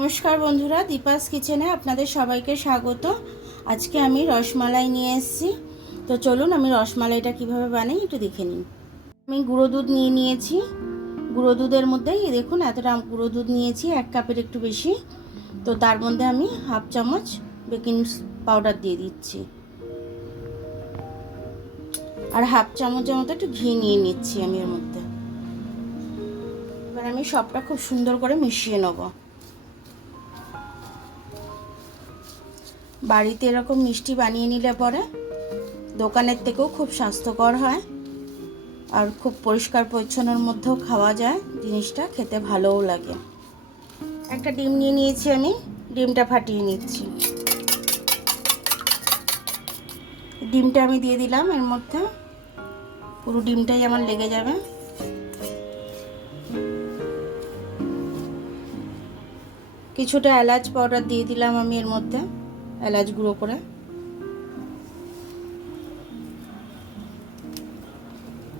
নমস্কার বন্ধুরা, দীপাস কিচেনে আপনাদের সবাইকে স্বাগত। আজকে আমি রসমালাই নিয়ে এসেছি। তো চলুন আমি রসমালাইটা কিভাবে বানাই একটু দেখে নিন। আমি গুঁড়ো দুধ নিয়ে নিয়েছি। গুঁড়ো দুধের মধ্যে এই দেখুন এতটা গুঁড়ো দুধ নিয়েছি, 1 কাপের একটু বেশি। তো তার মধ্যে আমি হাফ চামচ বেকিং পাউডার দিয়ে দিচ্ছি, আর হাফ চামচের মতো একটু ঘি নিয়ে নিচ্ছি আমি এর মধ্যে। এবার আমি সবটা খুব সুন্দর করে মিশিয়ে নেব। বাড়িতে এরকম মিষ্টি বানিয়ে নিলে পরে দোকানের থেকেও খুব স্বাস্থ্যকর হয়, আর খুব পরিষ্কার পরিচ্ছন্নর মধ্যেও খাওয়া যায়, জিনিসটা খেতে ভালোও লাগে। একটা ডিম নিয়ে নিয়েছি, আমি ডিমটা ফাটিয়ে নিচ্ছি। ডিমটা আমি দিয়ে দিলাম এর মধ্যে, পুরো ডিমটাই আমার লেগে যাবে। কিছুটা এলাচ পাউডার দিয়ে দিলাম আমি এর মধ্যে, এলাচ গুঁড়ো করে।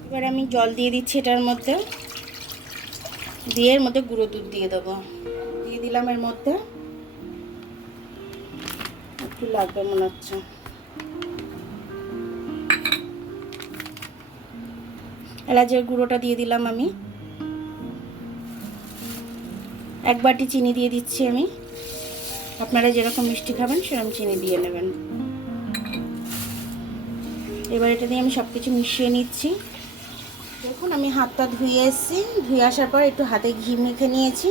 এবার আমি জল দিয়ে দিচ্ছি এটার মধ্যে, দিয়ে এর মধ্যে গুঁড়ো দুধ দিয়ে দেবো। দিয়ে দিলাম এর মধ্যে, একটু লাগবে মনে হচ্ছে। এলাচের গুঁড়োটা দিয়ে দিলাম আমি। 1 বাটি চিনি দিয়ে দিচ্ছি আমি। আপনারা যেরকম মিষ্টি খাবেন সেরকম চিনি দিয়ে নেবেন। এবার এটা দিয়ে আমি সব কিছু মিশিয়ে নিচ্ছি। দেখুন আমি হাতটা ধুয়ে এসেছি, ধুয়ে আসার পর একটু হাতে ঘি মেখে নিয়েছি।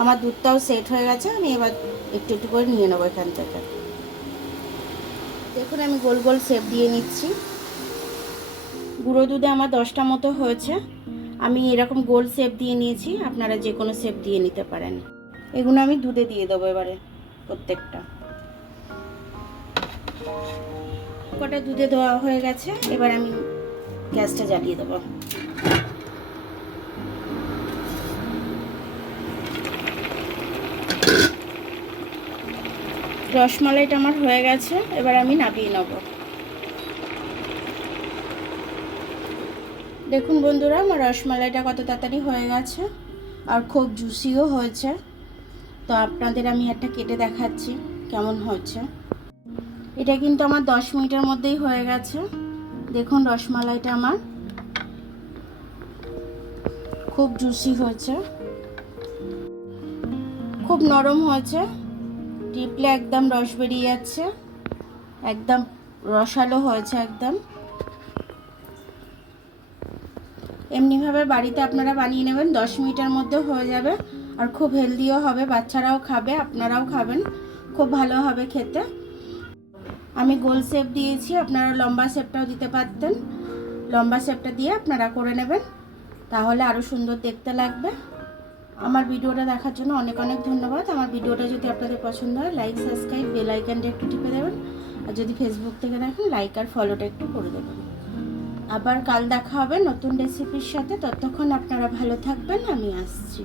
আমার দুধটাও সেট হয়ে গেছে। আমি এবার একটু একটু করে নিয়ে নেবো এখান থেকে। দেখুন আমি গোল গোল শেপ দিয়ে নিচ্ছি। গুঁড়ো দুধে আমার 10টা মতো হয়েছে। আমি এরকম গোল শেপ দিয়ে নিয়েছি, আপনারা যে কোনো শেপ দিয়ে নিতে পারেন। এগুলো আমি দুধে দিয়ে দেবো এবারে প্রত্যেকটা। কটা দুধে দেওয়া হয়ে গেছে, এবার আমি গ্যাসটা জ্বালিয়ে দেবো। রসমালাইটা আমার হয়ে গেছে, এবার আমি নামিয়ে নেব। দেখুন বন্ধুরা, আমার রসমালাইটা কত তাড়াতাড়ি হয়ে গেছে, আর খুব জুসিও হয়েছে। তো আপনাদের আমি একটা কেটে দেখাচ্ছি কেমন হয়েছে। এটা কিন্তু আমার 10 মিনিটের মধ্যেই হয়ে গেছে। দেখুন রসমালাইটা আমার খুব জুসি হয়েছে, খুব নরম হয়েছে। টিপলে একদম রস বেরিয়ে যাচ্ছে, একদম রসালো হয়েছে একদম। এমনিভাবে বাড়িতে আপনারা বানিয়ে নেবেন, 10 মিনিটের মধ্যে হয়ে যাবে। আর খুব হেলদিও হবে, বাচ্চারাও খাবে, আপনারাও খাবেন, খুব ভালো হবে খেতে। আমি গোল শেপ দিয়েছি, আপনারা লম্বা শেপটাও দিতে পারতেন। লম্বা শেপটা দিয়ে আপনারা করে নেবেন, তাহলে আরও সুন্দর দেখতে লাগবে। আমার ভিডিওটা দেখার জন্য অনেক অনেক ধন্যবাদ। আমার ভিডিওটা যদি আপনাদের পছন্দ হয়, লাইক, সাবস্ক্রাইব, বেল আইকনটা একটু টিপে দেবেন। আর যদি ফেসবুক থেকে দেখেন, লাইক আর ফলোটা একটু করে দেবেন। আবার কাল দেখা হবে নতুন রেসিপির সাথে। ততক্ষণ আপনারা ভালো থাকবেন, আমি আসছি।